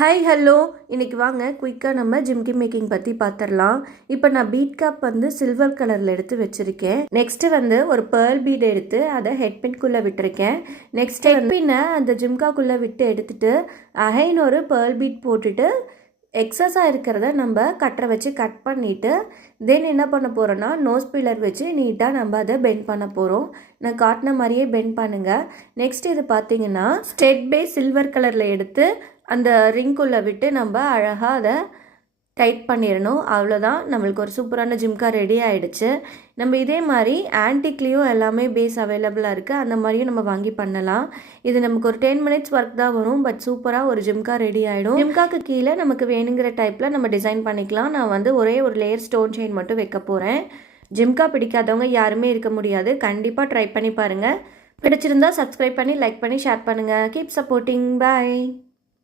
Hi hello, இன்றைக்கி வாங்க குயிக்காக நம்ம ஜிம்கி மேக்கிங் பற்றி பார்த்துடலாம். இப்போ நான் பீட் கேப் வந்து சில்வர் கலரில் எடுத்து வச்சுருக்கேன். நெக்ஸ்ட்டு வந்து ஒரு பேர்ல் பீட் எடுத்து அதை ஹெட்பின்குள்ளே விட்டுருக்கேன். நெக்ஸ்ட் ஹெட்பின்னை அந்த ஜிம்காக்குள்ளே விட்டு எடுத்துகிட்டு அகைன் ஒரு பேர்ல் பீட் போட்டுட்டு எக்ஸஸாக இருக்கிறத நம்ம கட்டரை வச்சு கட் பண்ணிவிட்டு தென் என்ன பண்ண போகிறோன்னா நோஸ் பில்லர் வச்சு நீட்டாக நம்ம அதை பெண்ட் பண்ண போகிறோம். நான் காட்டின மாதிரியே பெண்ட் பண்ணுங்கள். நெக்ஸ்ட் இது பார்த்தீங்கன்னா ஸ்டெட் பே சில்வர் கலரில் எடுத்து அந்த ரிங்குள்ளே விட்டு நம்ம அழகாக அதை டைட் பண்ணிடணும். அவ்வளோதான், நம்மளுக்கு ஒரு சூப்பரான ஜிம்கா ரெடி ஆகிடுச்சு. நம்ம இதே மாதிரி ஆன்டிக்லேயும் எல்லாமே பேஸ் அவைலபிளாக இருக்குது, அந்த மாதிரியும் நம்ம வாங்கி பண்ணலாம். இது நமக்கு ஒரு 10 மினிட்ஸ் ஒர்க் தான் வரும், பட் சூப்பராக ஒரு ஜிம்கா ரெடி ஆகிடும். ஜிம்காக்கு கீழே நமக்கு வேணுங்கிற டைப்பில் நம்ம டிசைன் பண்ணிக்கலாம். நான் வந்து ஒரே ஒரு லேயர் ஸ்டோன் செயின் மட்டும் வைக்க போகிறேன். ஜிம்கா பிடிக்காதவங்க யாருமே இருக்க முடியாது. கண்டிப்பாக ட்ரை பண்ணி பாருங்கள். பிடிச்சிருந்தா சப்ஸ்கிரைப் பண்ணி லைக் பண்ணி ஷேர் பண்ணுங்கள். Keep supporting. பாய்.